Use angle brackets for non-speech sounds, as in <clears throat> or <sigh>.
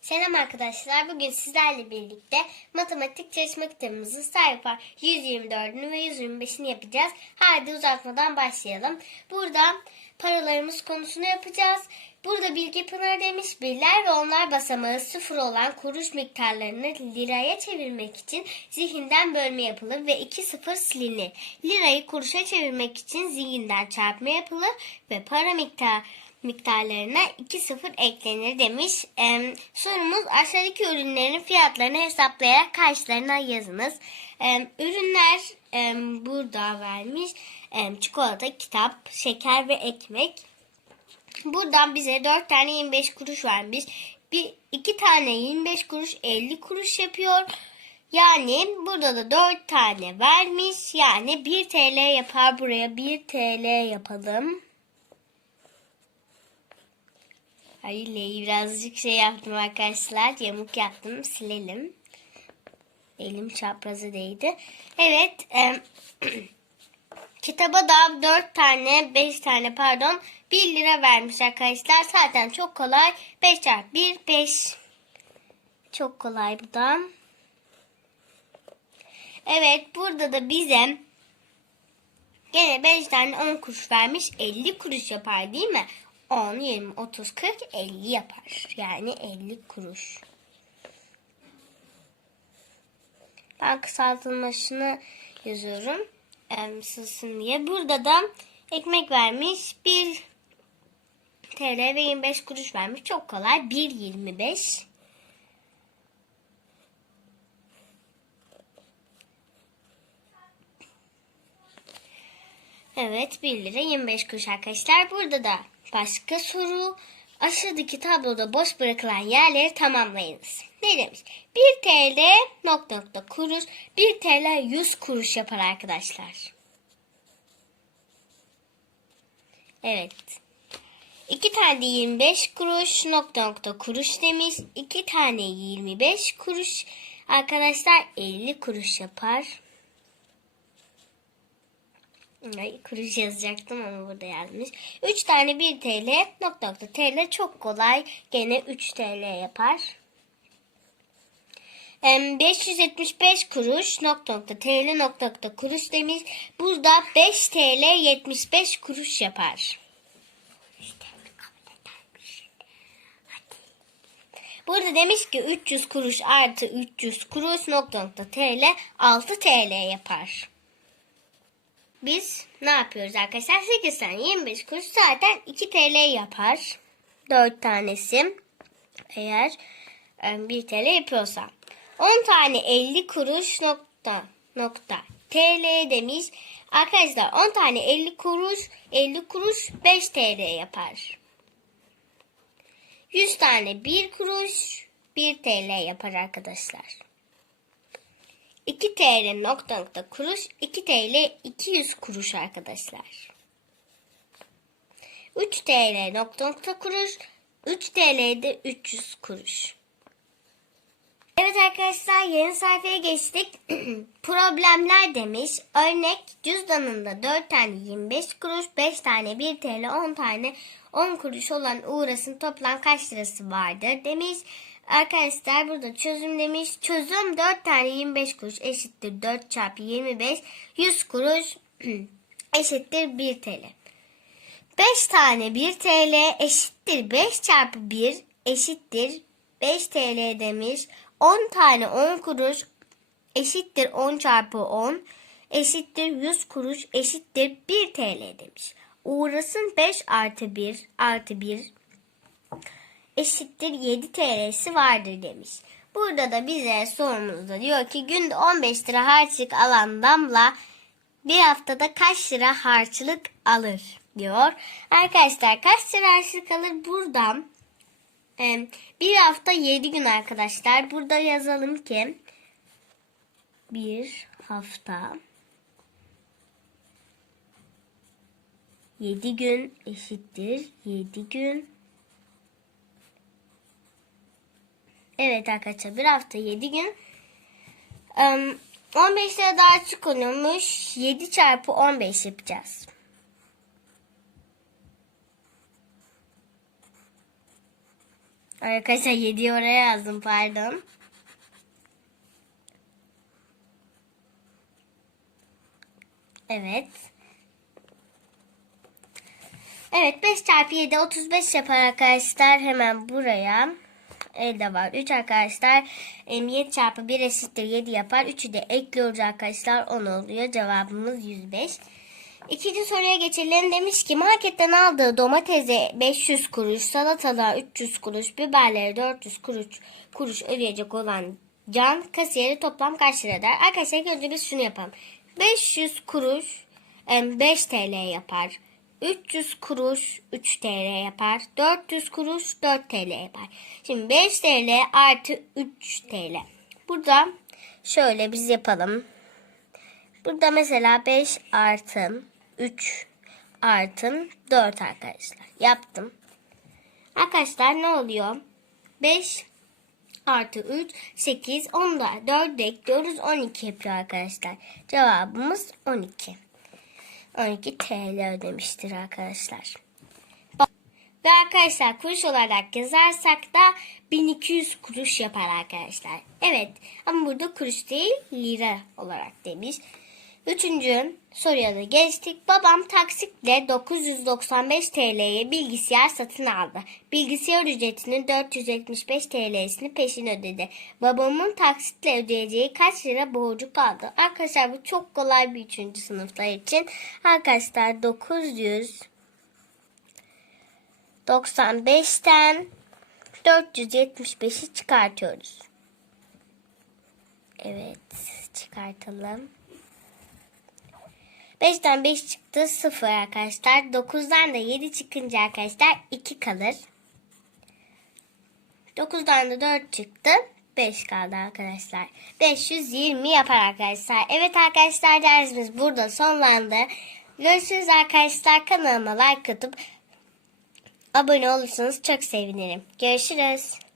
Selam arkadaşlar. Bugün sizlerle birlikte matematik çalışma kitabımızın sayfa 124'ünü ve 125'ini yapacağız. Hadi uzatmadan başlayalım. Burada paralarımız konusunu yapacağız. Burada Bilge Pınar demiş birler ve onlar basamağı sıfır olan kuruş miktarlarını liraya çevirmek için zihinden bölme yapılır ve iki sıfır silinir. Lirayı kuruşa çevirmek için zihinden çarpma yapılır ve para miktar miktarlarına 2 sıfır eklenir demiş. Ee, sorumuz aşağıdaki ürünlerin fiyatlarını hesaplayarak karşılarına yazınız. Ee, ürünler e, burada vermiş. Ee, çikolata, kitap, şeker ve ekmek. Buradan bize 4 tane 25 kuruş vermiş. Bir, iki tane 25 kuruş 50 kuruş yapıyor. Yani burada da 4 tane vermiş. Yani 1 TL yapar buraya 1 TL yapalım. Ay L'yi birazcık şey yaptım arkadaşlar. Yamuk yaptım. Silelim. Elim çapraza değdi. Evet. E, <clears throat> kitaba da 4 tane 5 tane pardon 1 lira vermiş arkadaşlar. Zaten çok kolay. 5 çarpı 1 5. Çok kolay bu da. Evet burada da bize gene 5 tane 10 kuruş vermiş. 50 kuruş yapar değil mi? 10, 20, 30, 40, 50 yapar. Yani 50 kuruş. Ben kısaltılmasını yazıyorum. Em, sılsın diye. Burada da ekmek vermiş. 1 TL ve 25 kuruş vermiş. Çok kolay. 1.25. Evet 1 lira 25 kuruş arkadaşlar. Burada da başka soru. Aşağıdaki tabloda boş bırakılan yerleri tamamlayınız. Ne demiş? 1 TL nokta nokta kuruş 1 TL 100 kuruş yapar arkadaşlar. Evet. 2 tane 25 kuruş nokta nokta kuruş demiş. 2 tane 25 kuruş arkadaşlar 50 kuruş yapar. Ay, kuruş yazacaktım ama burada yazmış. 3 tane 1 TL nokta nokta TL çok kolay. Gene 3 TL yapar. Em, 575 kuruş nokta nokta TL nokta nokta kuruş demiş. Burada 5 TL 75 kuruş yapar. Burada demiş ki 300 kuruş artı 300 kuruş nokta nokta TL 6 TL yapar. Biz ne yapıyoruz arkadaşlar? 8 tane 25 kuruş zaten 2 TL yapar. 4 tanesi eğer 1 TL yapıyorsa. 10 tane 50 kuruş nokta nokta TL demiş. Arkadaşlar 10 tane 50 kuruş 50 kuruş 5 TL yapar. 100 tane 1 kuruş 1 TL yapar arkadaşlar. 2 TL nokta nokta kuruş 2 TL 200 kuruş arkadaşlar. 3 TL nokta nokta kuruş 3 TL de 300 kuruş. Evet arkadaşlar yeni sayfaya geçtik. <clears throat> Problemler demiş. Örnek cüzdanında 4 tane 25 kuruş, 5 tane 1 TL, 10 tane 10 kuruş olan Uğras'ın toplam kaç lirası vardır demiş. Arkadaşlar burada çözüm demiş. Çözüm 4 tane 25 kuruş eşittir 4 çarpı 25. 100 <clears throat> kuruş eşittir 1 TL. 5 tane 1 TL eşittir 5 çarpı 1 eşittir 5 TL demiş. 10 tane 10 kuruş eşittir 10 çarpı 10 eşittir 100 kuruş eşittir 1 TL demiş. Uğras'ın 5 artı 1 artı 1 eşittir 7 TL'si vardır demiş. Burada da bize sorumuzda diyor ki günde 15 lira harçlık alan Damla bir haftada kaç lira harçlık alır diyor. Arkadaşlar kaç lira harçlık alır buradan e, bir hafta 7 gün arkadaşlar. Burada yazalım ki bir hafta 7 gün eşittir 7 gün Evet arkadaşlar bir hafta 7 gün. 15 lira daha çok oluyormuş. 7 çarpı 15 yapacağız. Arkadaşlar 7'yi oraya yazdım pardon. Evet. Evet 5 çarpı 7 35 yapar arkadaşlar. Hemen buraya. Elde var 3 arkadaşlar. Em, 7 çarpı 1 eşittir 7 yapar. 3'ü de ekliyoruz arkadaşlar. 10 oluyor. Cevabımız 105. İkinci soruya geçelim. Demiş ki marketten aldığı domatese 500 kuruş, salatalığa 300 kuruş, biberlere 400 kuruş, kuruş ödeyecek olan Can kasiyeri toplam kaç lira der? Arkadaşlar önce biz şunu yapalım. 500 kuruş em, 5 TL yapar. 300 kuruş 3 TL yapar. 400 kuruş 4 TL yapar. Şimdi 5 TL artı 3 TL. Burada şöyle biz yapalım. Burada mesela 5 artı 3 artı 4 arkadaşlar. Yaptım. Arkadaşlar ne oluyor? 5 artı 3 8 10 da 4 ekliyoruz 12 yapıyor arkadaşlar. Cevabımız 12. 12 TL ödemiştir arkadaşlar. Ve arkadaşlar kuruş olarak yazarsak da 1200 kuruş yapar arkadaşlar. Evet ama burada kuruş değil lira olarak demiş. Üçüncü soruya da geçtik. Babam taksitle 995 TL'ye bilgisayar satın aldı. Bilgisayar ücretinin 475 TL'sini peşin ödedi. Babamın taksitle ödeyeceği kaç lira borcu kaldı? Arkadaşlar bu çok kolay bir üçüncü sınıflar için. Arkadaşlar 900 95'ten 475'i çıkartıyoruz. Evet, çıkartalım. 5'ten 5 çıktı 0 arkadaşlar. 9'dan da 7 çıkınca arkadaşlar 2 kalır. 9'dan da 4 çıktı. 5 kaldı arkadaşlar. 520 yapar arkadaşlar. Evet arkadaşlar dersimiz burada sonlandı. Görüşürüz arkadaşlar. Kanalıma like atıp abone olursanız çok sevinirim. Görüşürüz.